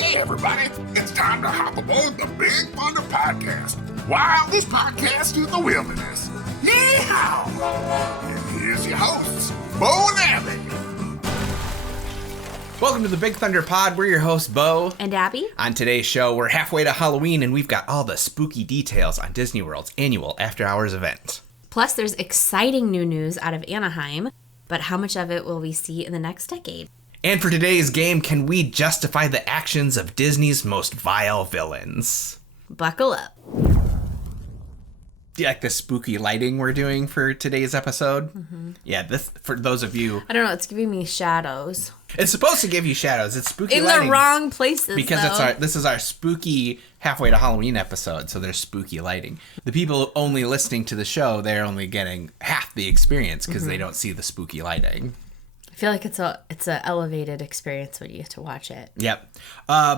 Hey everybody, it's time to hop aboard the Big Thunder Podcast. Wildest podcast in the wilderness. Yeehaw! And here's your hosts, Bo and Abby. Welcome to the Big Thunder Pod. We're your hosts, Bo and Abby. On today's show, we're halfway to Halloween, and we've got all the spooky details on Disney World's annual after-hours event. Plus, there's exciting new news out of Anaheim, but how much of it will we see in the next decade? And for today's game, can we justify the actions of Disney's most vile villains? Buckle up. Do you like the spooky lighting we're doing for today's episode? Mm-hmm. Yeah, this, for those of you... I don't know, it's giving me shadows. It's supposed to give you shadows. It's spooky in lighting. The wrong places, because though. This is our spooky halfway to Halloween episode, so there's spooky lighting. The people only listening to the show, they're only getting half the experience because they don't see the spooky lighting. I feel like it's a elevated experience when you get to watch it. Yep.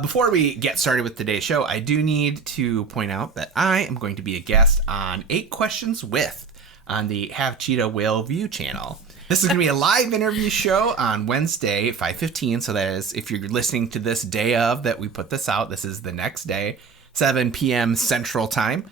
Before we get started with today's show, I do need to point out that I am going to be a guest on 8 Questions With on the Have Cheetah Will View channel. This is going to be a live interview show on Wednesday, 5:15. So that is, if you're listening to this day of that we put this out, this is the next day, 7 p.m. Central Time.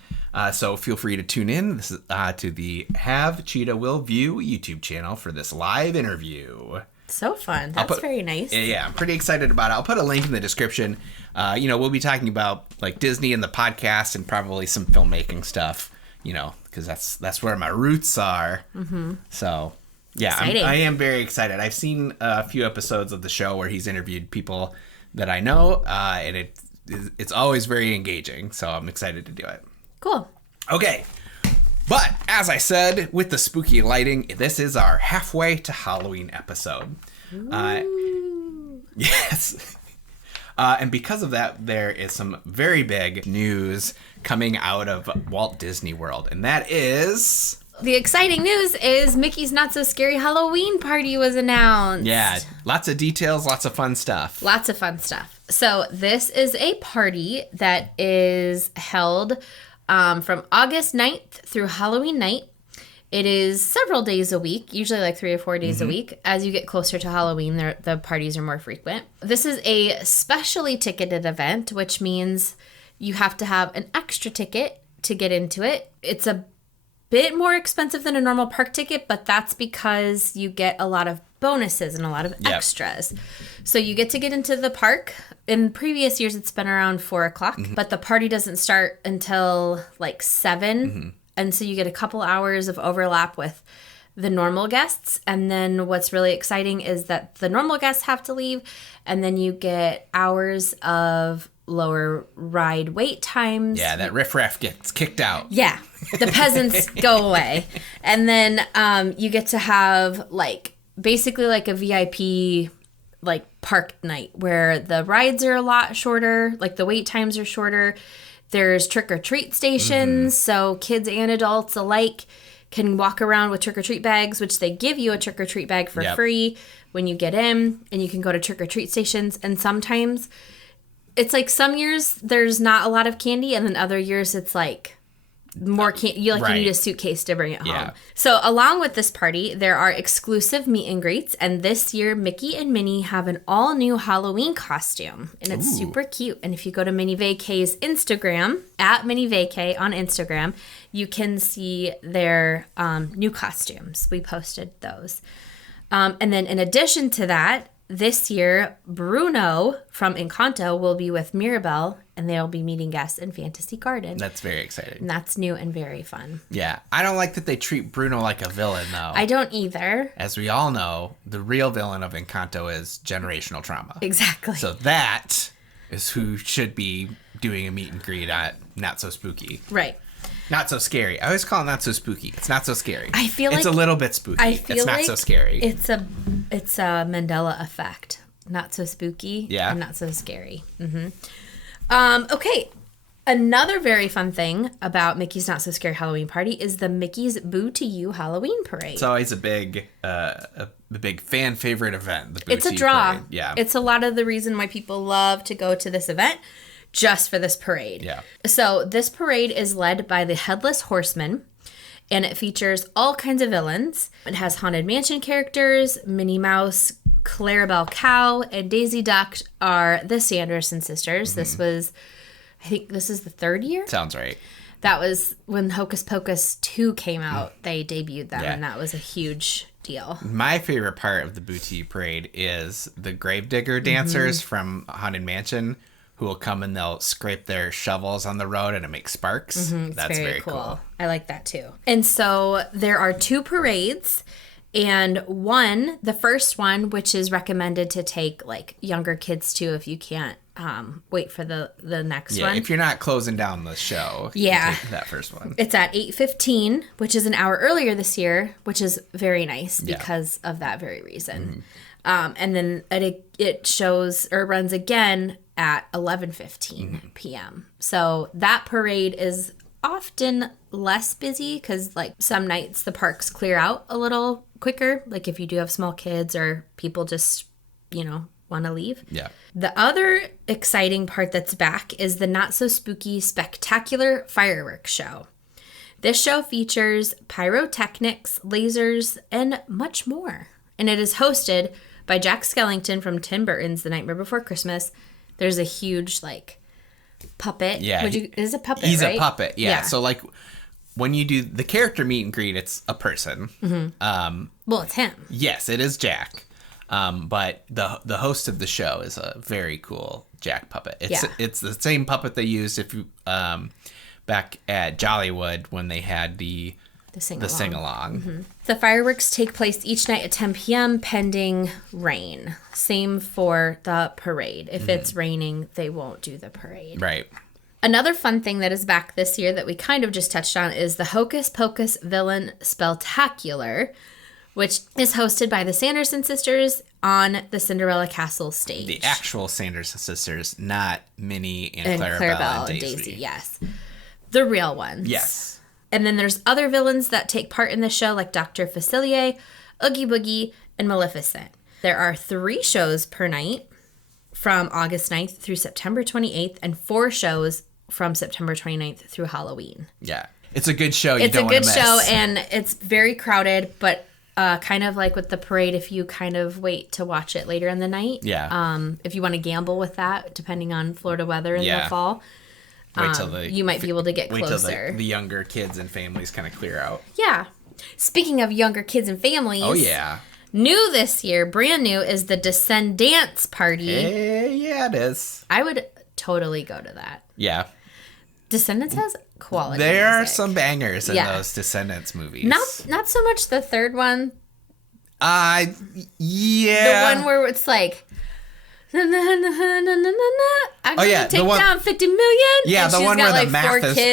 So feel free to tune in this is, to the Have Cheetah Will View YouTube channel for this live interview. So fun. That's very nice. Yeah, I'm pretty excited about it. I'll put a link in the description. We'll be talking about like Disney and the podcast and probably some filmmaking stuff, because that's where my roots are. Mm-hmm. So, yeah, I am very excited. I've seen a few episodes of the show where he's interviewed people that I know, and it's always very engaging. So I'm excited to do it. Cool. Okay. But as I said, with the spooky lighting, this is our halfway to Halloween episode. Yes. And because of that, there is some very big news coming out of Walt Disney World. And that is... The exciting news is Mickey's Not So Scary Halloween Party was announced. Yeah, lots of details, lots of fun stuff. Lots of fun stuff. So this is a party that is held from August 9th through Halloween night. It is several days a week, usually like 3 or 4 days a week. As you get closer to Halloween, the parties are more frequent. This is a specially ticketed event, which means you have to have an extra ticket to get into it. It's a bit more expensive than a normal park ticket, but that's because you get a lot of bonuses and a lot of extras. So you get to get into the park. In previous years, it's been around 4 o'clock, but the party doesn't start until like 7. And so you get a couple hours of overlap with the normal guests. And then what's really exciting is that the normal guests have to leave, and then you get hours of lower ride wait times. Yeah, that riffraff gets kicked out. Yeah, the peasants go away. And then you get to have basically like a VIP park night where the rides are a lot shorter, like the wait times are shorter. There's trick-or-treat stations, so kids and adults alike can walk around with trick-or-treat bags, which they give you a trick-or-treat bag for free when you get in, and you can go to trick-or-treat stations. And sometimes it's like some years there's not a lot of candy, and then other years it's like more candy. You need a suitcase to bring it home. So along with this party, there are exclusive meet and greets, and this year Mickey and Minnie have an all new Halloween costume, and it's super cute. And if you go to Minnie Vacay's Instagram, at Minnie Vacay on Instagram, you can see their new costumes. We posted those. And then in addition to that, this year, Bruno from Encanto will be with Mirabel, and they'll be meeting guests in Fantasy Garden. That's very exciting. And that's new and very fun. Yeah. I don't like that they treat Bruno like a villain, though. I don't either. As we all know, the real villain of Encanto is generational trauma. Exactly. So that is who should be doing a meet and greet at Not So Spooky. Right. Not so scary. I always call it not so spooky. It's not so scary. I feel it's like a little bit spooky. It's not so scary. It's a Mandela effect. Not so spooky. Yeah. And not so scary. Okay. Another very fun thing about Mickey's Not So Scary Halloween Party is the Mickey's Boo to You Halloween Parade. It's always a big fan favorite event. The Boo It's to a You draw. Parade. Yeah. It's a lot of the reason why people love to go to this event. Just for this parade. Yeah. So this parade is led by the Headless Horseman, and it features all kinds of villains. It has Haunted Mansion characters, Minnie Mouse, Clarabelle Cow and Daisy Duck are the Sanderson sisters. This was, I think this is the third year. Sounds right. That was when Hocus Pocus 2 came out. They debuted them, and that was a huge deal. My favorite part of the Booty Parade is the gravedigger dancers from Haunted Mansion who will come and they'll scrape their shovels on the road and it makes sparks. That's very cool. I like that too. And so there are 2 parades. And the first one, which is recommended to take like younger kids to if you can't wait for the next one. Yeah, if you're not closing down the show, you take that first one. It's at 8:15, which is an hour earlier this year, which is very nice because of that very reason. And then it shows or runs again at 11:15 p.m. So that parade is often less busy because like some nights the parks clear out a little quicker, like if you do have small kids or people just want to leave. The other exciting part that's back is the Not So Spooky Spectacular Fireworks Show. This show features pyrotechnics, lasers, and much more, and it is hosted by Jack Skellington from Tim Burton's The Nightmare Before Christmas. There's a huge puppet. Yeah. Is a puppet, He's right? a puppet, yeah. So when you do the character meet and greet, it's a person. Well, it's him. Yes, it is Jack. But the host of the show is a very cool Jack puppet. It's the same puppet they used back at Jollywood when they had the sing-along. The fireworks take place each night at 10 p.m. pending rain. Same for the parade. If it's raining, they won't do the parade. Right. Another fun thing that is back this year that we kind of just touched on is the Hocus Pocus Villain Spectacular, which is hosted by the Sanderson sisters on the Cinderella Castle stage. The actual Sanderson sisters, not Minnie and Clarabelle and Daisy. Yes. The real ones. Yes. And then there's other villains that take part in the show, like Dr. Facilier, Oogie Boogie, and Maleficent. There are 3 shows per night from August 9th through September 28th, and 4 shows from September 29th through Halloween. Yeah. It's a good show. It's a good show, and it's very crowded, but kind of like with the parade, if you kind of wait to watch it later in the night. Yeah. If you want to gamble with that, depending on Florida weather in the fall. Wait till you might be able to get closer. Till the younger kids and families kind of clear out. Yeah. Speaking of younger kids and families. Oh, yeah. New this year, brand new, is the Descendants Party. Yeah, it is. I would totally go to that. Yeah. Descendants has quality There are music. some bangers in those Descendants movies. Not so much the third one. Yeah. The one where it's like... I'm gonna take down 50 million. Yeah, and the she's one got where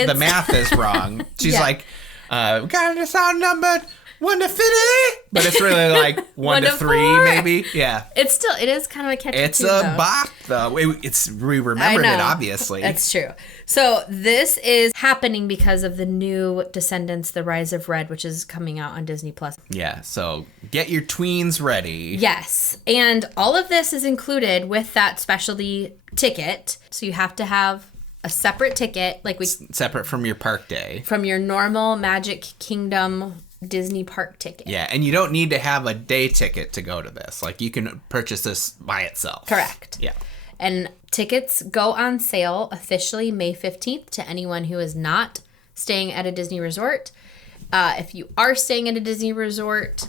the math is wrong. She's like, got a sound number 1 to 50, but it's really like 1 to 3, 4. maybe. Yeah, it is kind of a catchy. It's a bop though. We remembered it obviously. That's true. So this is happening because of the new Descendants: The Rise of Red, which is coming out on Disney Plus. Yeah, so get your tweens ready. Yes, and all of this is included with that specialty ticket. So you have to have a separate ticket, separate from your park day, from your normal Magic Kingdom Disney park ticket. Yeah, and you don't need to have a day ticket to go to this. Like, you can purchase this by itself. Correct. Yeah. And tickets go on sale officially May 15th to anyone who is not staying at a Disney resort. If you are staying at a Disney resort,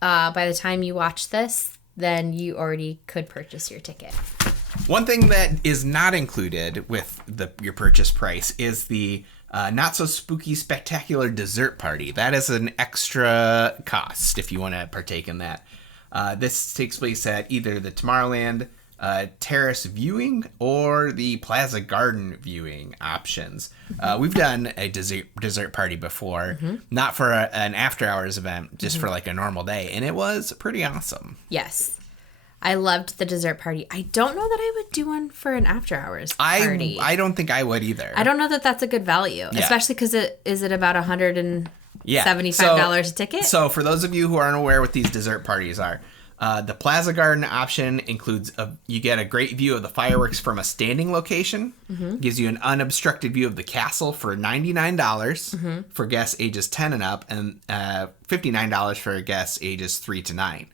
by the time you watch this, then you already could purchase your ticket. One thing that is not included with your purchase price is the Not So Spooky Spectacular Dessert Party. That is an extra cost if you want to partake in that. This takes place at either the Tomorrowland Terrace viewing or the Plaza Garden viewing options. We've done a dessert party before, not for an after hours event, just for like a normal day, and it was pretty awesome. Yes. I loved the dessert party. I don't know that I would do one for an after hours party. I don't think I would either. I don't know that that's a good value, especially because is it about $175 a ticket? So for those of you who aren't aware what these dessert parties are, the Plaza Garden option includes you get a great view of the fireworks from a standing location. Gives you an unobstructed view of the castle for $99 for guests ages 10 and up, and $59 for guests ages 3 to 9.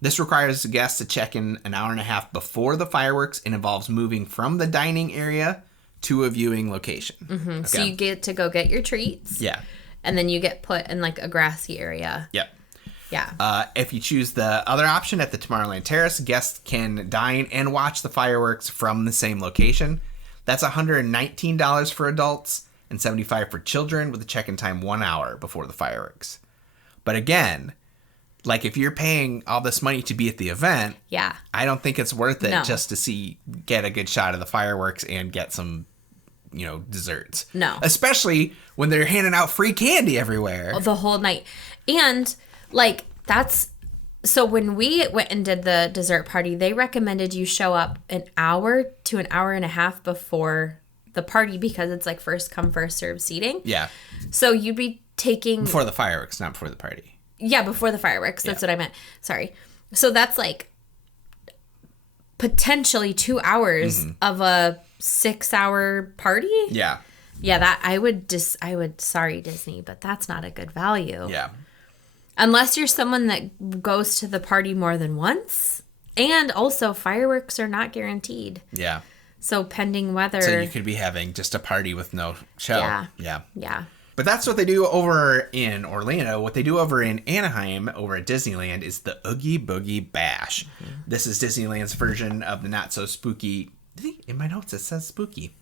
This requires guests to check in an hour and a half before the fireworks and involves moving from the dining area to a viewing location. Mm-hmm. Okay. So you get to go get your treats. Yeah. And then you get put in like a grassy area. Yep. Yeah. If you choose the other option at the Tomorrowland Terrace, guests can dine and watch the fireworks from the same location. That's $119 for adults and $75 for children, with a check-in time 1 hour before the fireworks. But again, like if you're paying all this money to be at the event, yeah, I don't think it's worth it No. just to get a good shot of the fireworks and get some, desserts. No. Especially when they're handing out free candy everywhere. the whole night. And like so when we went and did the dessert party, they recommended you show up an hour to an hour and a half before the party because it's like first come first serve seating. Yeah. So you'd be taking Before the fireworks, not before the party. Yeah, before the fireworks. That's what I meant. Sorry. So that's like potentially 2 hours of a 6-hour party. Yeah. Yeah, that I would sorry Disney, but that's not a good value. Yeah. Unless you're someone that goes to the party more than once. And also fireworks are not guaranteed. Yeah. So pending weather. So you could be having just a party with no show. Yeah. Yeah. Yeah. But that's what they do over in Orlando. What they do over in Anaheim, over at Disneyland, is the Oogie Boogie Bash. This is Disneyland's version of the not so spooky. In my notes, it says spooky.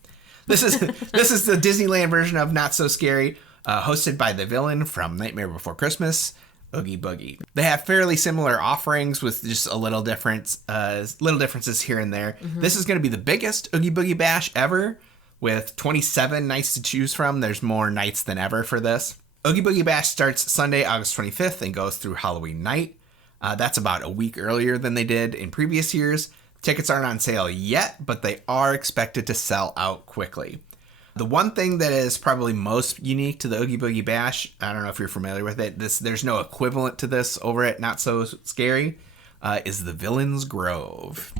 This is the Disneyland version of Not So Scary, hosted by the villain from Nightmare Before Christmas, Oogie Boogie. They have fairly similar offerings with just a little differences here and there. This is going to be the biggest Oogie Boogie Bash ever, with 27 nights to choose from. There's more nights than ever for this. Oogie Boogie Bash starts Sunday, August 25th and goes through Halloween night. That's about a week earlier than they did in previous years. Tickets aren't on sale yet, but they are expected to sell out quickly. The one thing that is probably most unique to the Oogie Boogie Bash, I don't know if you're familiar with it, there's no equivalent to this over at Not So Scary, is the Villain's Grove.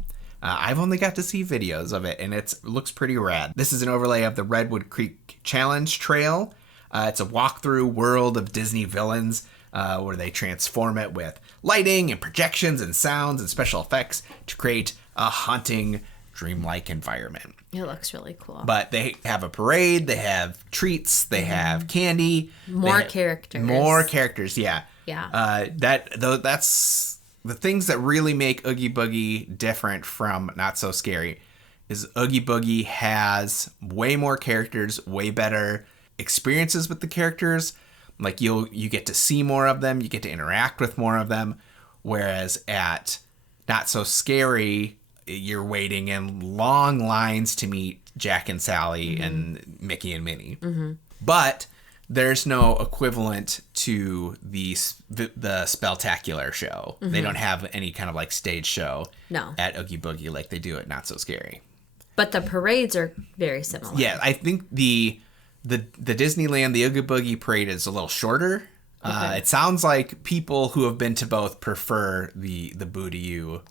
I've only got to see videos of it, and it looks pretty rad. This is an overlay of the Redwood Creek Challenge Trail. It's a walkthrough world of Disney villains where they transform it with lighting and projections and sounds and special effects to create a haunting, dreamlike environment. It looks really cool. But they have a parade, they have treats, they have candy. More characters. More characters, yeah. Yeah. That's the things that really make Oogie Boogie different from Not So Scary is Oogie Boogie has way more characters, way better experiences with the characters. Like you get to see more of them, you get to interact with more of them. Whereas at Not So Scary, you're waiting in long lines to meet Jack and Sally and Mickey and Minnie. But there's no equivalent to the Spectacular show. They don't have any kind of like stage show at Oogie Boogie like they do at Not So Scary. But the parades are very similar. Yeah, I think the Disneyland, the Oogie Boogie parade is a little shorter. Okay. It sounds like people who have been to both prefer the Boo to You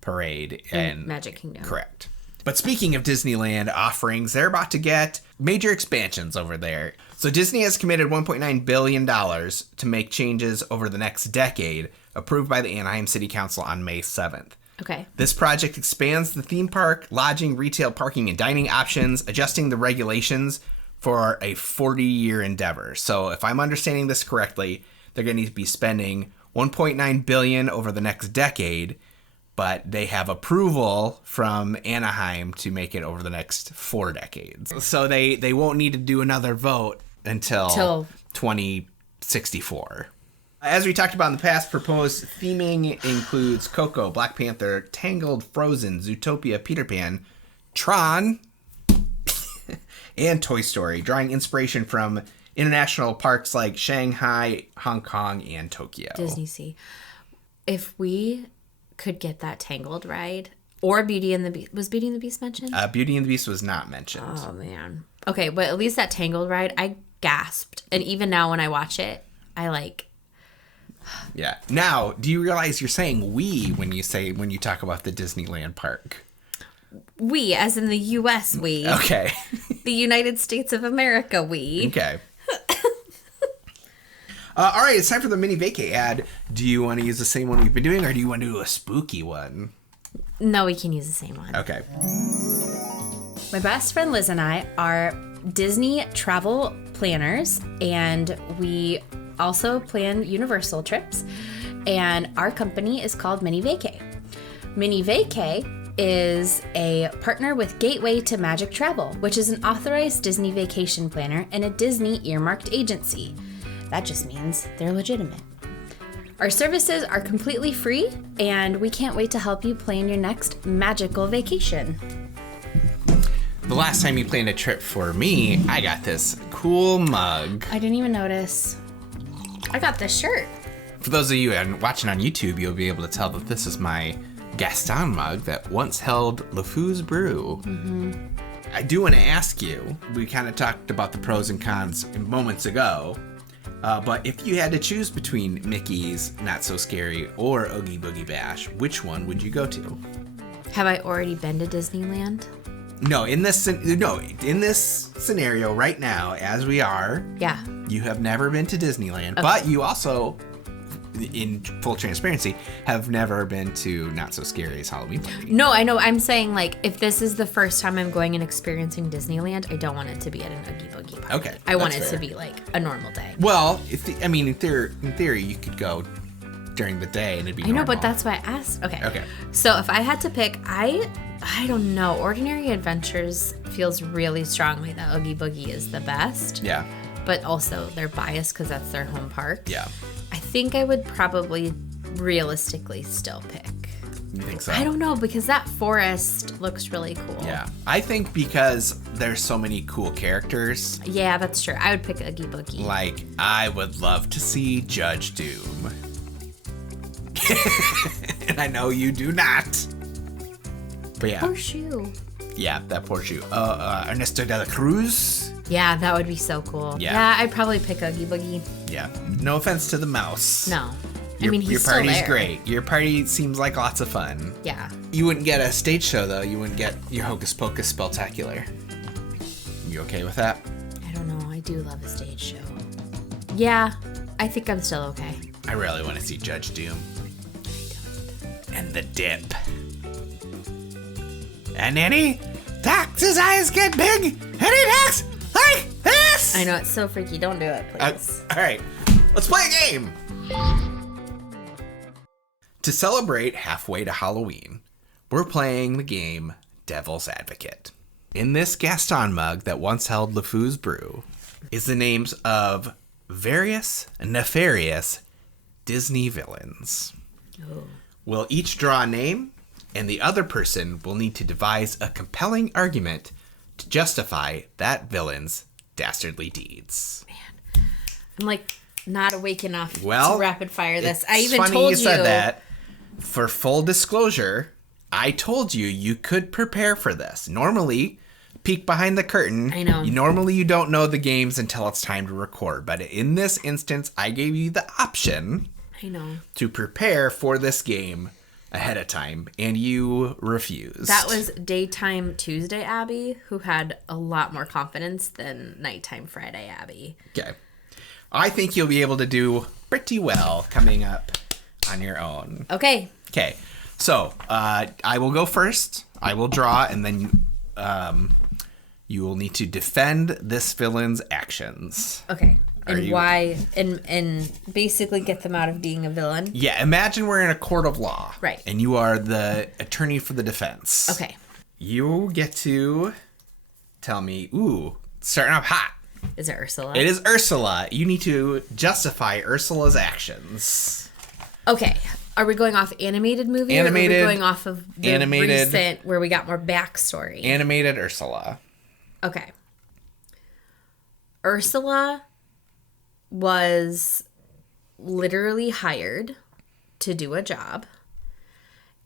parade and Magic Kingdom. Correct. But speaking of Disneyland offerings, they're about to get major expansions over there. So Disney has committed $1.9 billion to make changes over the next decade, approved by the Anaheim City Council on May 7th. Okay. This project expands the theme park, lodging, retail, parking, and dining options, adjusting the regulations for a 40-year endeavor. So if I'm understanding this correctly, they're going to be spending $1.9 billion over the next decade, but they have approval from Anaheim to make it over the next 4 decades. So they won't need to do another vote until 2064. As we talked about in the past, proposed theming includes Coco, Black Panther, Tangled, Frozen, Zootopia, Peter Pan, Tron, and Toy Story, drawing inspiration from international parks like Shanghai, Hong Kong, and Tokyo. Disney Sea. If we could get that Tangled ride, or Beauty and the Beast. Was Beauty and the Beast mentioned? Beauty and the Beast was not mentioned. Oh, man. Okay, but at least that Tangled ride, I gasped. And even now when I watch it, I like... Yeah. Now, do you realize you're saying we when you talk about the Disneyland park? We, as in the U.S. we. Okay. The United States of America we. Okay. All right, it's time for the Minnie Vacay ad. Do you want to use the same one we've been doing, or do you want to do a spooky one? No, we can use the same one. Okay. My best friend Liz and I are Disney travel planners, and we also plan Universal trips. And our company is called Minnie Vacay. Minnie Vacay is a partner with Gateway to Magic Travel, which is an authorized Disney vacation planner and a Disney earmarked agency. That just means they're legitimate. Our services are completely free, and we can't wait to help you plan your next magical vacation. The last time you planned a trip for me, I got this cool mug. I didn't even notice. I got this shirt. For those of you watching on YouTube, you'll be able to tell that this is my Gaston mug that once held LeFou's brew. Mm-hmm. I do want to ask you, we kind of talked about the pros and cons moments ago, but if you had to choose between Mickey's Not So Scary or Oogie Boogie Bash, which one would you go to? Have I already been to Disneyland? No, in this scenario right now, as we are, Yeah. you have never been to Disneyland, but you also, in full transparency, have never been to Not So Scary's Halloween party. No, I know. I'm saying, like, if this is the first time I'm going and experiencing Disneyland, I don't want it to be at an Oogie Boogie party. Okay, I want it that's to fair. be, like, a normal day. Well, in theory, you could go during the day and it'd be I know, normal. but that's why I asked. Okay. Okay. So if I had to pick, I don't know. Ordinary Adventures feels really strongly that Oogie Boogie is the best. Yeah. But also they're biased because that's their home park. Yeah. I think I would probably realistically still pick. You think so? I don't know, because that forest looks really cool. Yeah. I think because there's so many cool characters, Yeah, that's true. I would pick Oogie Boogie. like, I would love to see Judge Doom. And I know you do not. But yeah. Poor shoe. Yeah, that poor shoe. Ernesto de la Cruz. Yeah, that would be so cool. Yeah. Yeah, I'd probably pick Oogie Boogie. Yeah. No offense to the mouse. No. Your, he's your still party's there. great. Your party seems like lots of fun. Yeah. You wouldn't get a stage show, though. You wouldn't get your Hocus Pocus Spectacular. You okay with that? I don't know. I do love a stage show. Yeah, I think I'm still okay. I really want to see Judge Doom. And the dip. And Annie talks, his eyes get big, and he talks like this! I know, it's so freaky. Don't do it, please. All right, let's play a game. To celebrate halfway to Halloween, we're playing the game Devil's Advocate. In this Gaston mug that once held LeFou's brew is the names of various nefarious Disney villains. Oh. We'll each draw a name, and the other person will need to devise a compelling argument to justify that villain's dastardly deeds. I'm like not awake enough Well, to rapid fire this. I It's even funny told you said that. For full disclosure, I told you could prepare for this. Normally, peek behind the curtain. I know. Normally, you don't know the games until it's time to record. But in this instance, I gave you the option I know. to prepare for this game ahead of time, and you refused. That was daytime Tuesday Abby, who had a lot more confidence than nighttime Friday Abby. Okay. I think you'll be able to do pretty well coming up on your own. Okay. Okay. So, I will go first. I will draw, and then you will need to defend this villain's actions. Okay. Are And you- why and basically get them out of being a villain. Yeah, imagine we're in a court of law. Right. And you are the attorney for the defense. Okay. You get to tell me, starting off hot. Is it Ursula? It is Ursula. You need to justify Ursula's actions. Okay. Are we going off animated movie Animated. or are we going off of the Animated. recent where we got more backstory? Animated Ursula. Okay. Ursula was literally hired to do a job,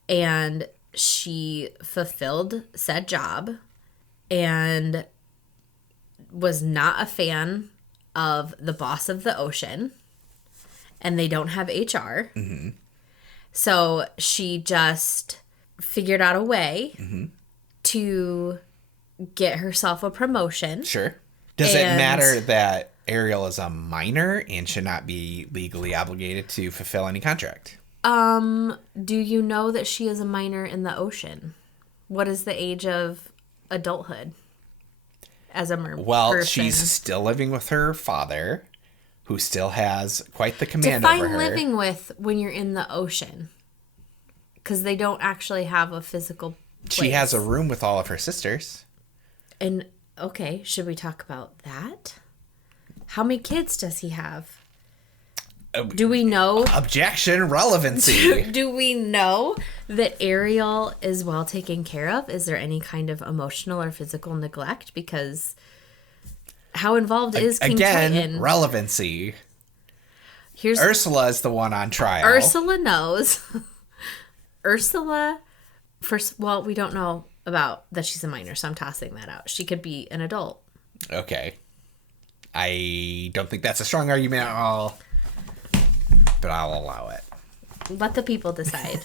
and she fulfilled said job and was not a fan of the boss of the ocean, and they don't have HR. Mm-hmm. So she just figured out a way to get herself a promotion. Sure. Does it And- matter that Ariel is a minor and should not be legally obligated to fulfill any contract. Do you know that she is a minor in the ocean? What is the age of adulthood as a mermaid? Well, she's still living with her father, who still has quite the command Define over her. living with when you're in the ocean. Because they don't actually have a physical place. She has a room with all of her sisters. And, okay, should we talk about that? How many kids does he have? Do we know? Objection, relevancy. Do we know that Ariel is well taken care of? Is there any kind of emotional or physical neglect? Because how involved is King Triton? Relevancy. Here's Ursula is the one on trial. Ursula knows. Ursula, well, we don't know about that she's a minor, so I'm tossing that out. She could be an adult. Okay. I don't think that's a strong argument at all, but I'll allow it. Let the people decide.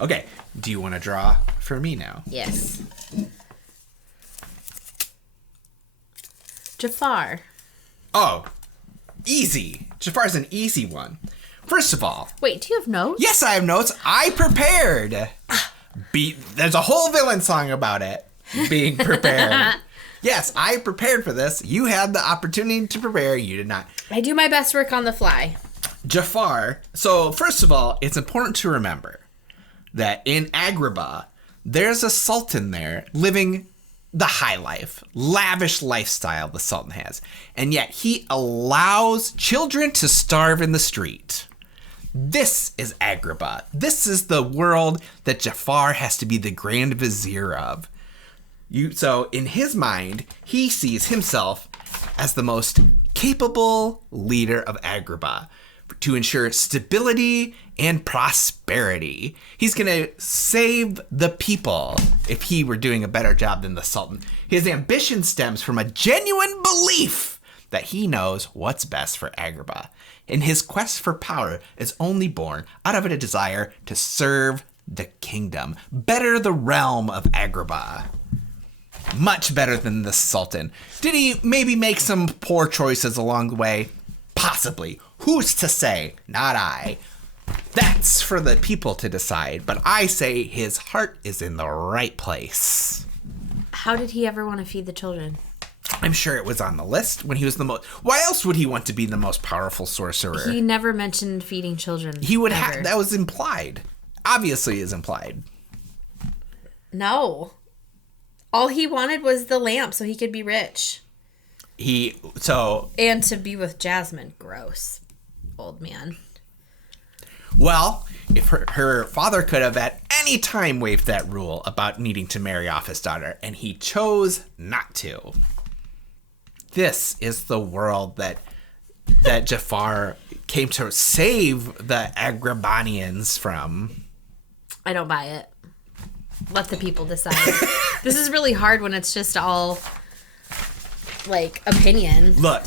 Okay. Do you want to draw for me now? Yes. Jafar. Oh, easy. Jafar's an easy one. First of all, Wait, do you have notes? yes, I have notes. I prepared. There's a whole villain song about it. Being prepared. Yes, I prepared for this. You had the opportunity to prepare. You did not. I do my best work on the fly. Jafar. So, first of all, it's important to remember that in Agrabah, there's a sultan there living the high life, lavish lifestyle the sultan has. And yet he allows children to starve in the street. This is Agrabah. This is the world that Jafar has to be the Grand Vizier of. So in his mind, he sees himself as the most capable leader of Agrabah to ensure stability and prosperity. He's going to save the people if he were doing a better job than the Sultan. His ambition stems from a genuine belief that he knows what's best for Agrabah. And his quest for power is only born out of a desire to serve the kingdom, better the realm of Agrabah. Much better than the Sultan. Did he maybe make some poor choices along the way? Possibly. Who's to say? Not I. That's for the people to decide, but I say his heart is in the right place. How did he ever want to feed the children? I'm sure it was on the list when he was the most... Why else would he want to be the most powerful sorcerer? He never mentioned feeding children. He would ever. have... That was implied. Obviously is implied. No. All he wanted was the lamp so he could be rich. And to be with Jasmine. Gross. Old man. Well, if her father could have at any time waived that rule about needing to marry off his daughter, and he chose not to. This is the world that Jafar came to save the Agrabanians from. I don't buy it. Let the people decide. This is really hard when it's just all, like, opinion. Look,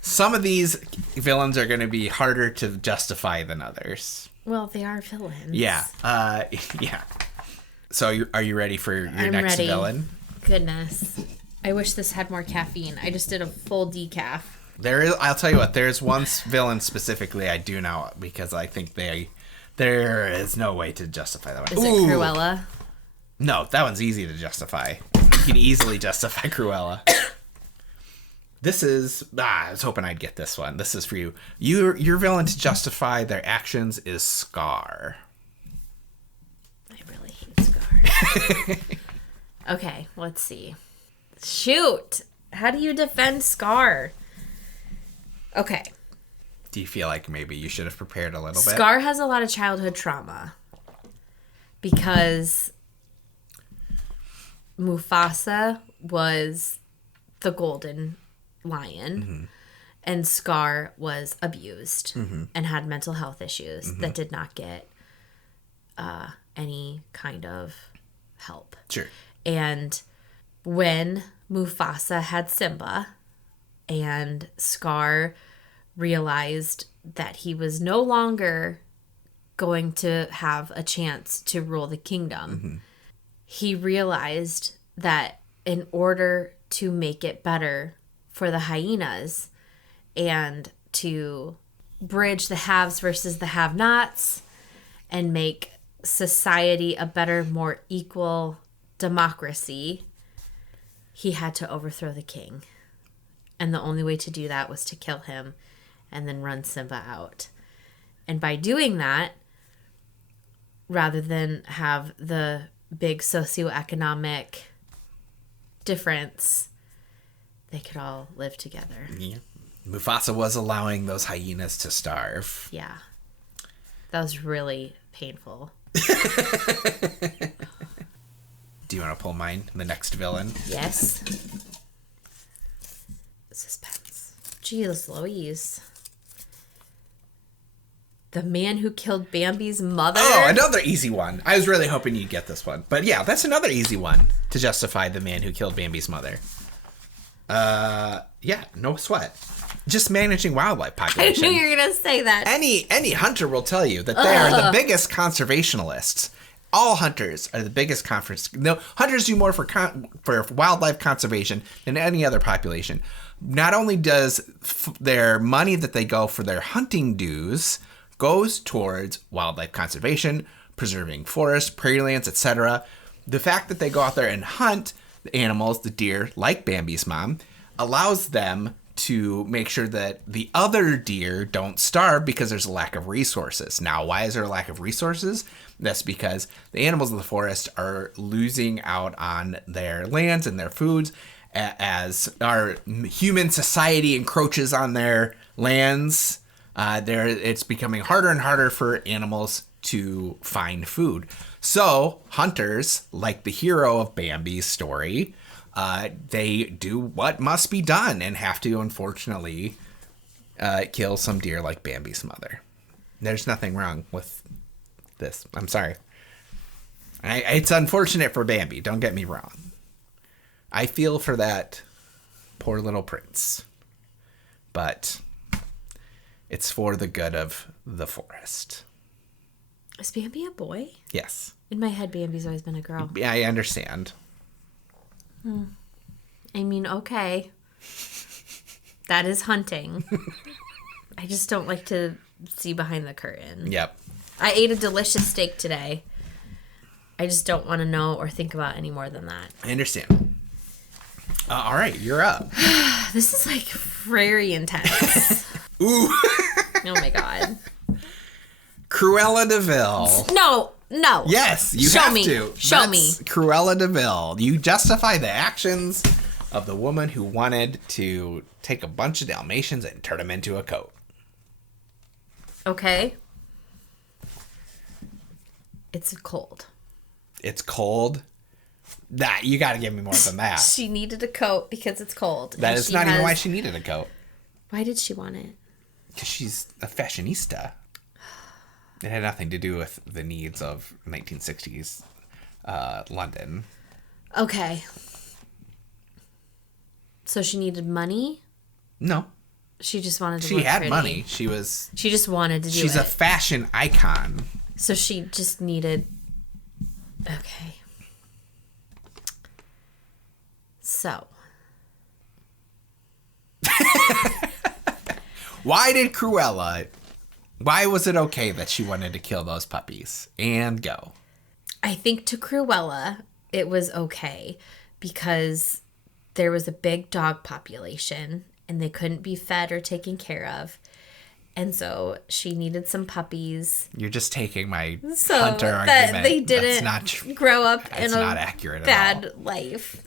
some of these villains are going to be harder to justify than others. Well, they are villains. Yeah. Yeah. So are you ready for your next ready. villain? Goodness. I wish this had more caffeine. I just did a full decaf. I'll tell you what, there's one villain specifically I do know because I think there is no way to justify that one. Is it Cruella? No, that one's easy to justify. You can easily justify Cruella. This is... I was hoping I'd get this one. This is for you. Your villain to justify their actions is Scar. I really hate Scar. Okay, let's see. Shoot! How do you defend Scar? Okay. Do you feel like maybe you should have prepared a little bit? Scar has a lot of childhood trauma. Because Mufasa was the golden lion, and Scar was abused and had mental health issues that did not get any kind of help. Sure. And when Mufasa had Simba and Scar realized that he was no longer going to have a chance to rule the kingdom, he realized that in order to make it better for the hyenas and to bridge the haves versus the have-nots and make society a better, more equal democracy, he had to overthrow the king. And the only way to do that was to kill him and then run Simba out. And by doing that, rather than have the big socioeconomic difference, they could all live together. Yeah. Mufasa was allowing those hyenas to starve. Yeah. That was really painful. Do you want to pull mine? The next villain? Yes. Suspense. Jeez Louise. The man who killed Bambi's mother? Oh, another easy one. I was really hoping you'd get this one. But yeah, that's another easy one to justify the man who killed Bambi's mother. Yeah, no sweat. Just managing wildlife I population. knew you were going to say that. Any hunter will tell you that they are the biggest conservationists. All hunters are the biggest hunters do more for wildlife conservation than any other population. Not only does their money that they go for their hunting dues goes towards wildlife conservation, preserving forests, prairie lands, etc. The fact that they go out there and hunt the animals, the deer, like Bambi's mom, allows them to make sure that the other deer don't starve because there's a lack of resources. Now, why is there a lack of resources? That's because the animals of the forest are losing out on their lands and their foods as our human society encroaches on their lands. It's becoming harder and harder for animals to find food. So hunters, like the hero of Bambi's story, they do what must be done and have to, unfortunately, kill some deer like Bambi's mother. There's nothing wrong with this. I'm sorry. It's unfortunate for Bambi. Don't get me wrong. I feel for that poor little prince. But it's for the good of the forest. Is Bambi a boy? Yes. In my head, Bambi's always been a girl. Yeah, I understand. I mean, okay. That is hunting. I just don't like to see behind the curtain. Yep. I ate a delicious steak today. I just don't want to know or think about any more than that. I understand. All right, you're up. This is like very intense. Ooh. Oh my god. Cruella de Vil. No. Yes, you Show have me. to. Show That's me. Cruella de Vil. You justify the actions of the woman who wanted to take a bunch of Dalmatians and turn them into a coat. Okay. It's cold. It's cold. Nah, you got to give me more than that. She needed a coat because it's cold. That and is she not even has- why she needed a coat. Why did she want it? Because she's a fashionista. It had nothing to do with the needs of 1960s London. Okay. So she needed money? No. She just wanted to She look had pretty. money. She just wanted to do She's it. a fashion icon. So she just needed... Okay. So. Why was it okay that she wanted to kill those puppies? And go. I think to Cruella, it was okay because there was a big dog population and they couldn't be fed or taken care of. And so she needed some puppies. You're just taking my So hunter that argument. they didn't That's not grow up in That's a not accurate at bad life.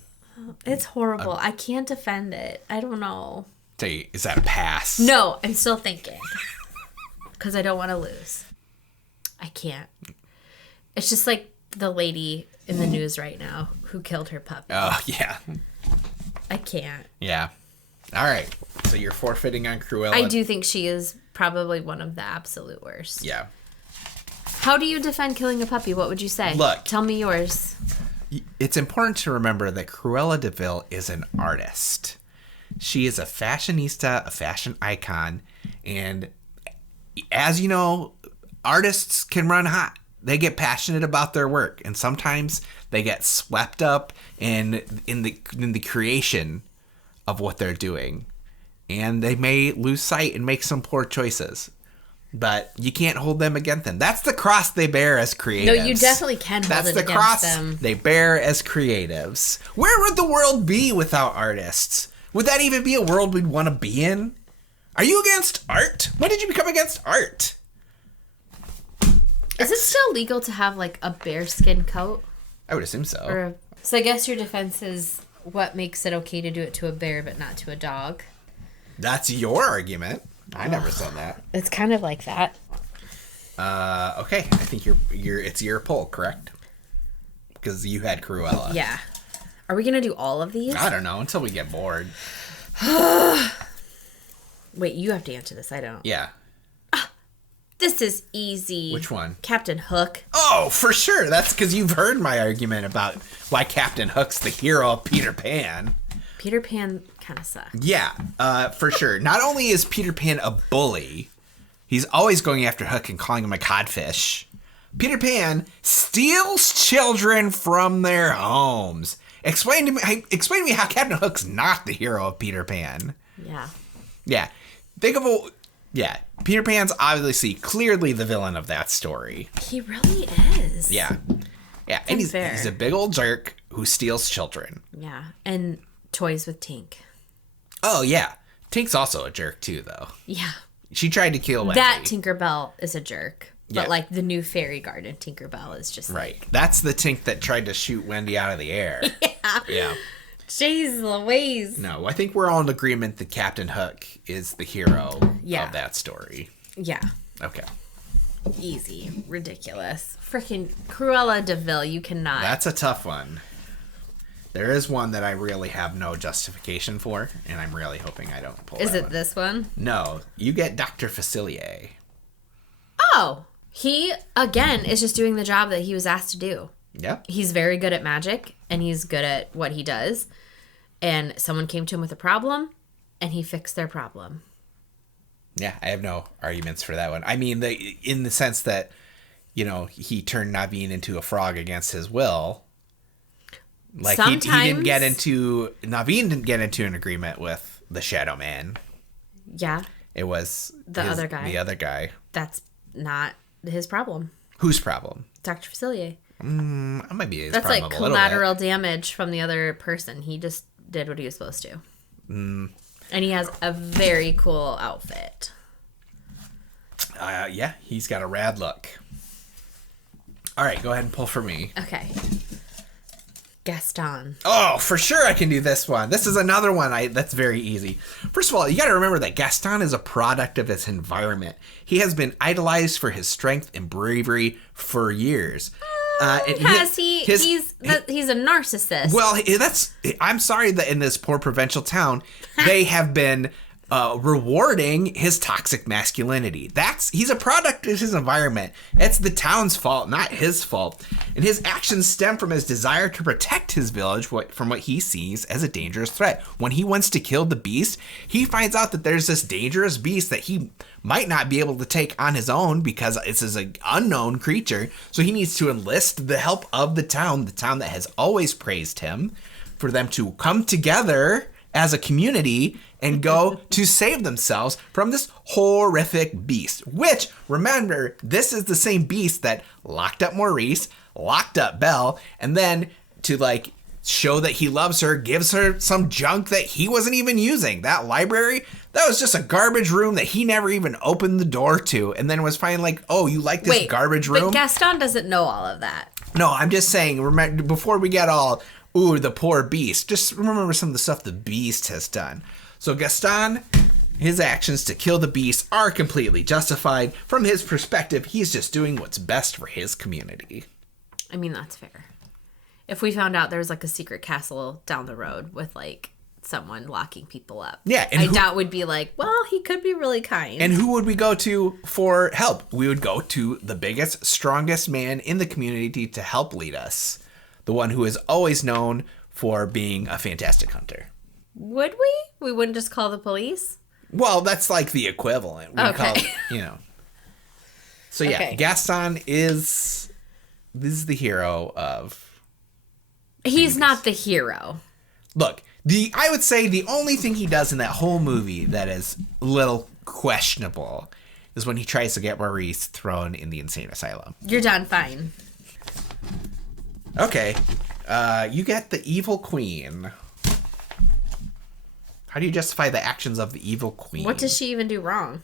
It's horrible. I can't defend it. I don't know. Say, is that a pass? No, I'm still thinking. Because I don't want to lose. I can't. It's just like the lady in the news right now who killed her puppy. Oh, yeah. I can't. Yeah. All right. So you're forfeiting on Cruella. I do think she is probably one of the absolute worst. Yeah. How do you defend killing a puppy? What would you say? Look. Tell me yours. It's important to remember that Cruella de Vil is an artist. She is a fashionista, a fashion icon, and as you know, artists can run hot. They get passionate about their work, and sometimes they get swept up in the creation of what they're doing. and they may lose sight and make some poor choices. But you can't hold them against them. That's the cross they bear as creatives. No, you definitely can hold That's it the against cross them. they bear as creatives. Where would the world be without artists? Would that even be a world we'd want to be in? Are you against art? When did you become against art? Is it still legal to have like a bearskin coat? I would assume so. So I guess your defense is what makes it okay to do it to a bear but not to a dog. That's your argument. I never said that. It's kind of like that. Okay, I think it's your poll, correct? Because you had Cruella. Yeah. Are we gonna do all of these? I don't know until we get bored. Wait, you have to answer this. I don't. Yeah. This is easy. Which one? Captain Hook. Oh, for sure. That's because you've heard my argument about why Captain Hook's the hero of Peter Pan. Peter Pan kind of sucks. Yeah, for sure. Not only is Peter Pan a bully, he's always going after Hook and calling him a codfish. Peter Pan steals children from their homes. Explain to me how Captain Hook's not the hero of Peter Pan. Yeah. Yeah. Peter Pan's obviously clearly the villain of that story. He really is. Yeah. Yeah, and he's unfair. a big old jerk who steals children. Yeah. And toys with Tink. Oh, yeah. Tink's also a jerk, too, though. Yeah. She tried to kill Wendy. That Tinkerbell is a jerk. But Yeah. like the new fairy garden Tinkerbell is just Right. That's the Tink that tried to shoot Wendy out of the air. Yeah. Jeez Louise. No, I think we're all in agreement that Captain Hook is the hero Yeah. of that story. Yeah. Okay. Easy. Ridiculous. Freaking Cruella de Vil, you cannot. That's a tough one. There is one that I really have no justification for, and I'm really hoping I don't pull Is that it one. this one? No. You get Dr. Facilier. Oh. He, again, is just doing the job that he was asked to do. Yep. He's very good at magic, and he's good at what he does. And someone came to him with a problem, and he fixed their problem. Yeah, I have no arguments for that one. I mean, in the sense that, he turned Naveen into a frog against his will. Like, Naveen didn't get into an agreement with the Shadow Man. Yeah. It was The other guy. The other guy. That's not his problem. Whose problem? Dr. Facilier. That might be his That's problem like a little bit. collateral damage from the other person. He just did what he was supposed to. And he has a very cool outfit. Yeah, he's got a rad look. All right, go ahead and pull for me. Okay. Gaston. Oh, for sure I can do this one. This is another one that's very easy. First of all, you got to remember that Gaston is a product of his environment. He has been idolized for his strength and bravery for years. He's a narcissist. Well, I'm sorry that in this poor provincial town, they have been rewarding his toxic masculinity. He's a product of his environment. It's the town's fault, not his fault. And his actions stem from his desire to protect his village from what he sees as a dangerous threat. When he wants to kill the beast, he finds out that there's this dangerous beast that he might not be able to take on his own because it's an unknown creature. So he needs to enlist the help of the town that has always praised him, for them to come together as a community and go to save themselves from this horrific beast. Which, remember, this is the same beast that locked up Maurice, locked up Belle, and then to show that he loves her, gives her some junk that he wasn't even using. That library, that was just a garbage room that he never even opened the door to, and then was finally like, oh, you like this garbage room? But Gaston doesn't know all of that. No, I'm just saying, remember, before we get all, ooh, the poor beast, just remember some of the stuff the beast has done. So Gaston, his actions to kill the beast are completely justified. From his perspective, he's just doing what's best for his community. I mean, that's fair. If we found out there was a secret castle down the road with someone locking people up. Yeah. And I doubt we'd be well, he could be really kind. And who would we go to for help? We would go to the biggest, strongest man in the community to help lead us. The one who is always known for being a fantastic hunter. Would we? We wouldn't just call the police? Well, that's the equivalent. We call it, So yeah, Okay. Gaston is the hero of... He's not the hero. Look, I would say the only thing he does in that whole movie that is a little questionable is when he tries to get Maurice thrown in the insane asylum. You're done. Fine. Okay. You get the evil queen. How do you justify the actions of the evil queen? What does she even do wrong?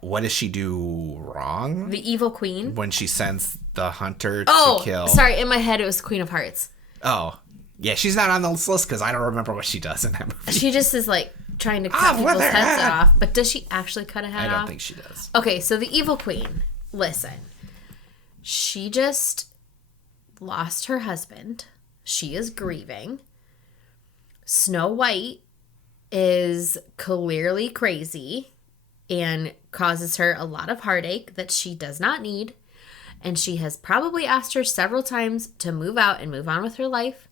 What does she do wrong? The evil queen? When she sends the hunter to kill. Sorry. In my head, it was Queen of Hearts. Oh. Yeah, she's not on the list because I don't remember what she does in that movie. She just is like trying to cut people's heads off. But does she actually cut a head off? I don't think she does. Okay, so the evil queen. Listen. She just lost her husband. She is grieving. Snow White is clearly crazy and causes her a lot of heartache that she does not need. And she has probably asked her several times to move out and move on with her life.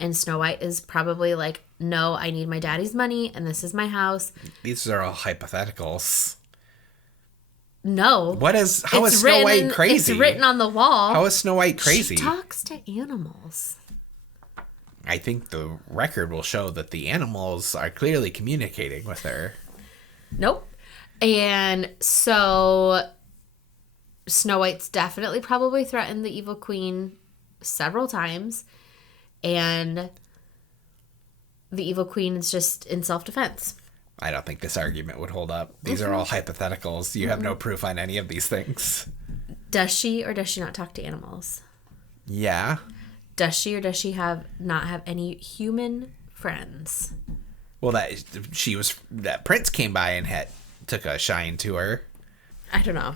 And Snow White is probably like, no, I need my daddy's money and this is my house. These are all hypotheticals. No. How is Snow White crazy? It's written on the wall. How is Snow White crazy? She talks to animals. I think the record will show that the animals are clearly communicating with her. Nope. And so Snow White's definitely probably threatened the evil queen several times. And the evil queen is just in self-defense. I don't think this argument would hold up. These are all hypotheticals. You have no proof on any of these things. Does she or does she not talk to animals? Yeah. Does she or does she not have any human friends? Well, that prince came by and took a shine to her. I don't know.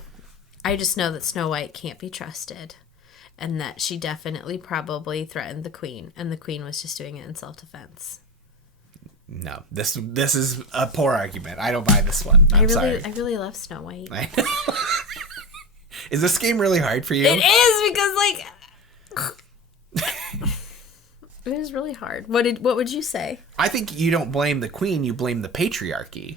I just know that Snow White can't be trusted. And that she definitely probably threatened the queen. And the queen was just doing it in self-defense. No, this is a poor argument. I don't buy this one. I'm sorry. I really love Snow White. I know. Is this game really hard for you? It is because it is really hard. What would you say? I think you don't blame the queen, you blame the patriarchy.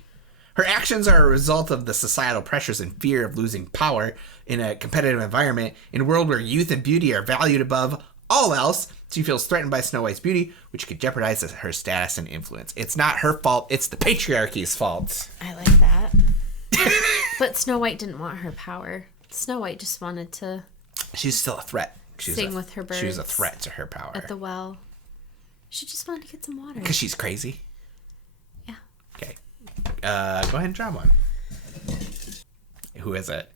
Her actions are a result of the societal pressures and fear of losing power in a competitive environment. In a world where youth and beauty are valued above all else, she feels threatened by Snow White's beauty, which could jeopardize her status and influence. It's not her fault, it's the patriarchy's fault. I like that. But Snow White didn't want her power. Snow White just wanted to... She's still a threat. Sing with her birds. She was a threat to her power. At the well. She just wanted to get some water. Because she's crazy? Yeah. Okay. Go ahead and draw one. Who is it?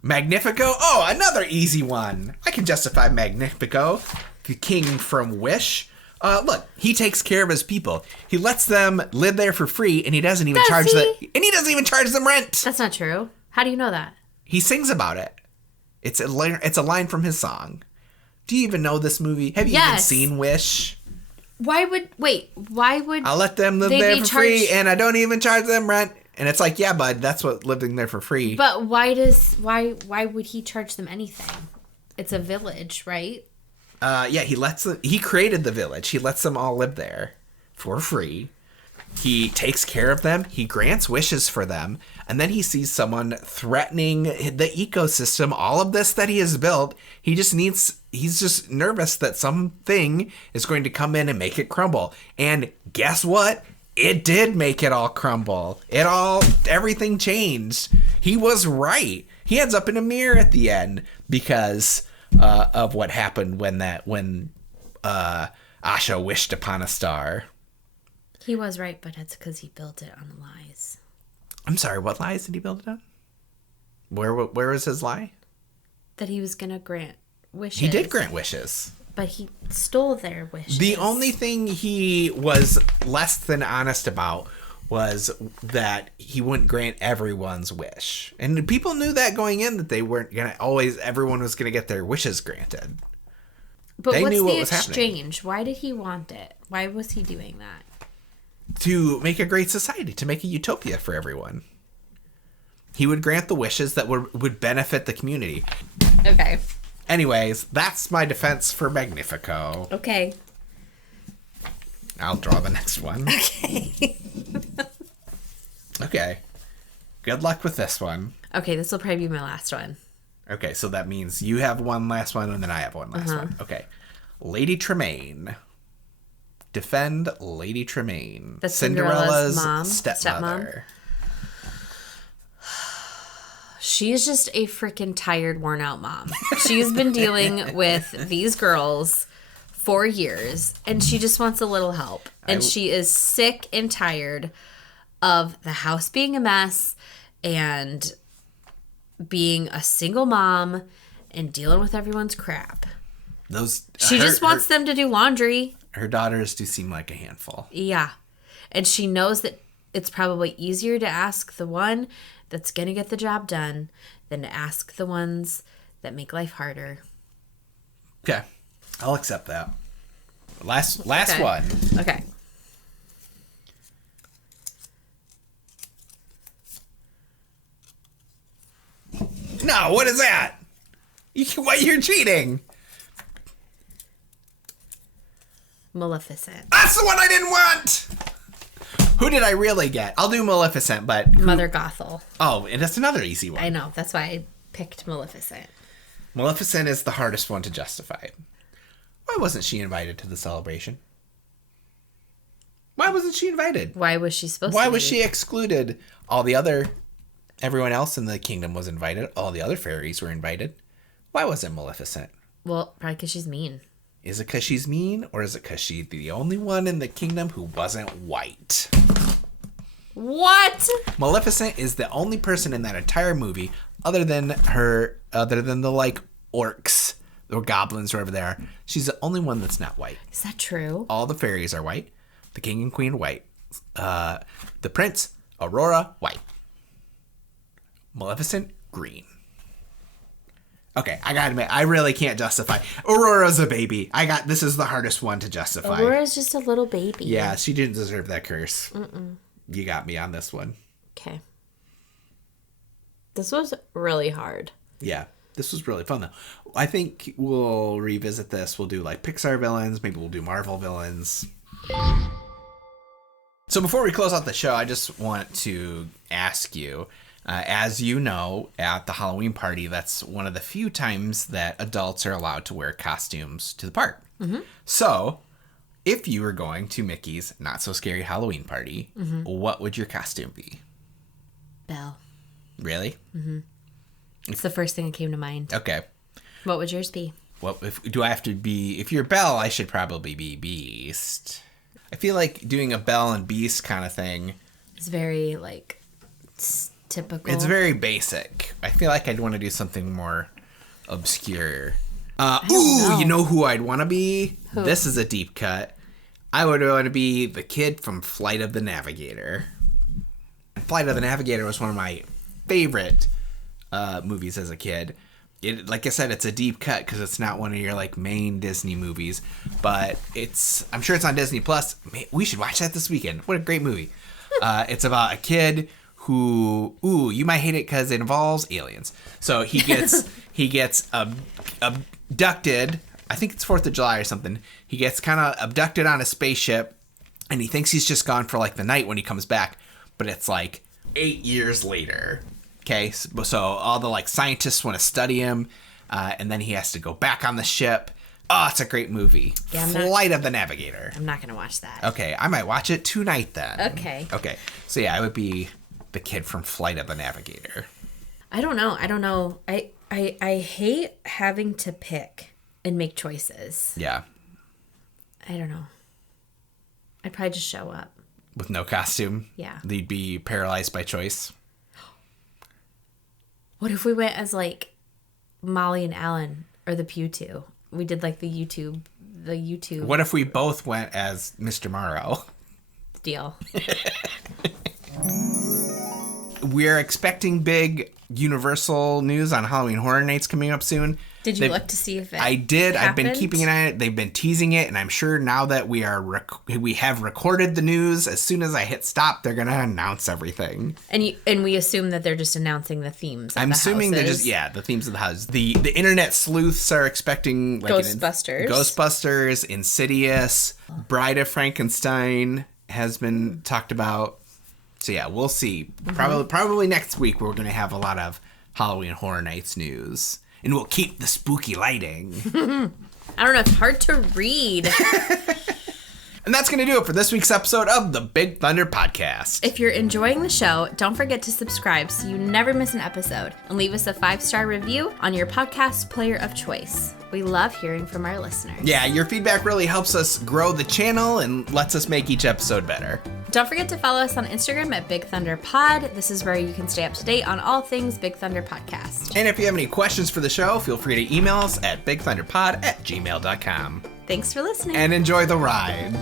Magnifico? Oh, another easy one. I can justify Magnifico, the king from Wish. Look, he takes care of his people. He lets them live there for free, and he doesn't even charge them rent. That's not true. How do you know that? He sings about it. It's a line from his song. Do you even know this movie? Have you even seen Wish? Why would I'll let them live there for free, and I don't even charge them rent. And it's like, yeah, bud, that's what living there for free. But why would he charge them anything? It's a village, right? Yeah, he created the village. He lets them all live there for free. He takes care of them. He grants wishes for them. And then he sees someone threatening the ecosystem, all of this that he has built. He's just nervous that something is going to come in and make it crumble. And guess what? It did make it all crumble. Everything changed. He was right. He ends up in a mirror at the end because of what happened when Asha wished upon a star. He was right, but that's because he built it on lies. I'm sorry, what lies did he build it on? Where was his lie? That he was going to grant wishes. He did grant wishes. But he stole their wishes. The only thing he was less than honest about was that he wouldn't grant everyone's wish. And people knew that going in, that they weren't going to everyone was going to get their wishes granted. But what's the exchange? Why did he want it? Why was he doing that? To make a great society, to make a utopia for everyone. He would grant the wishes that would benefit the community. Okay. Anyways, that's my defense for Magnifico. Okay. I'll draw the next one. Okay. Okay. Good luck with this one. Okay, this will probably be my last one. Okay, so that means you have one last one and then I have one last one. Okay. Lady Tremaine. defend Lady Tremaine, That's Cinderella's mom, stepmother. She's just a freaking tired, worn out mom. She's been dealing with these girls for years, and she just wants a little help. And she is sick and tired of the house being a mess and being a single mom and dealing with everyone's crap. She just wants them to do laundry. Her daughters do seem like a handful. Yeah. And she knows that it's probably easier to ask the one that's going to get the job done than to ask the ones that make life harder. Okay. I'll accept that. Last one. Okay. No, what is that? You're cheating. Maleficent. That's the one I didn't want. Who did I really get? I'll do Maleficent, but... Mother Gothel. Oh, and that's another easy one. I know. That's why I picked Maleficent. Maleficent is the hardest one to justify. Why wasn't she invited to the celebration? Why wasn't she invited? Why was she supposed to Why be? was she excluded? Everyone else in the kingdom was invited. All the other fairies were invited. Why wasn't Maleficent? Well, probably because she's mean. Is it because she's mean, or is it because she's the only one in the kingdom who wasn't white? What? Maleficent is the only person in that entire movie, other than the like orcs or goblins, wherever they are. She's the only one that's not white. Is that true? All the fairies are white. The king and queen white. The prince, Aurora, white. Maleficent, green. Okay, I gotta admit, I really can't justify. Aurora's a baby. This is the hardest one to justify. Aurora's just a little baby. Yeah, she didn't deserve that curse. You got me on this one. Okay. This was really hard. Yeah, this was really fun, though. I think we'll revisit this. We'll do, like, Pixar villains. Maybe we'll do Marvel villains. So before we close out the show, I just want to ask you... as you know, at the Halloween party, that's one of the few times that adults are allowed to wear costumes to the park. Mm-hmm. So, if you were going to Mickey's Not So Scary Halloween party, what would your costume be? Belle. Really? Mm-hmm. It's the first thing that came to mind. Okay. What would yours be? Do I have to be... If you're Belle, I should probably be Beast. I feel like doing a Belle and Beast kind of thing... It's very, like... typical. It's very basic. I feel like I'd want to do something more obscure. You know who I'd want to be? Who? This is a deep cut. I would want to be the kid from Flight of the Navigator. Flight of the Navigator was one of my favorite movies as a kid. Like I said, it's a deep cut because it's not one of your like main Disney movies, but I'm sure it's on Disney Plus. We should watch that this weekend. What a great movie! It's about a kid who, you might hate it because it involves aliens. So he gets abducted. I think it's 4th of July or something. He gets kind of abducted on a spaceship, and he thinks he's just gone for like the night when he comes back, but it's like 8 years later. Okay, so all the like scientists want to study him, and then he has to go back on the ship. Oh, it's a great movie. Yeah, Flight of the Navigator. I'm not gonna watch that. Okay, I might watch it tonight then. Okay. So yeah, I would be the kid from Flight of the Navigator. I don't know. I hate having to pick and make choices. Yeah. I don't know. I'd probably just show up. With no costume? Yeah. You'd be paralyzed by choice? What if we went as like Molly and Alan or the Pew Two? We did like the YouTube. What if we both went as Mr. Morrow? Deal. We're expecting big Universal news on Halloween Horror Nights coming up soon. Did you look to see if it I did. happened? I've been keeping an eye on it. They've been teasing it, and I'm sure now that we have recorded the news, as soon as I hit stop, they're going to announce everything. And we assume that they're just announcing the themes of I'm the assuming houses. they're just, the themes of the house. The internet sleuths are expecting like Ghostbusters, Insidious, Bride of Frankenstein has been talked about. So yeah, we'll see. Mm-hmm. Probably next week we're going to have a lot of Halloween Horror Nights news. And we'll keep the spooky lighting. I don't know. It's hard to read. And that's going to do it for this week's episode of the Big Thunder Podcast. If you're enjoying the show, don't forget to subscribe so you never miss an episode, and leave us a 5-star review on your podcast player of choice. We love hearing from our listeners. Yeah, your feedback really helps us grow the channel and lets us make each episode better. Don't forget to follow us on Instagram at Big Thunder Pod. This is where you can stay up to date on all things Big Thunder Podcast. And if you have any questions for the show, feel free to email us at bigthunderpod@gmail.com. Thanks for listening. And enjoy the ride.